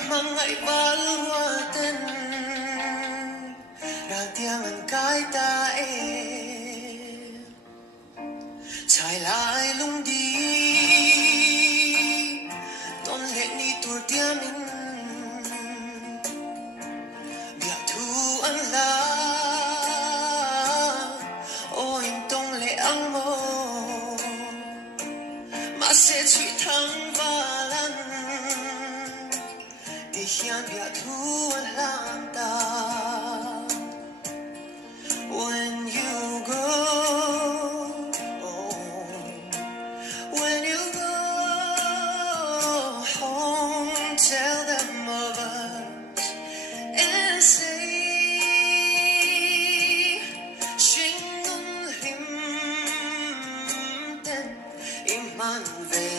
mga ibalwatan Ratiangan kahit tae Chai lai lung di Ton le ni tur tiamin Bia tu an la O in tong le ang mo Ma se chui thang balan Di hian bia tu an lang ta When you go When you go home, tell them of us and say, Shingun him den Immanuel.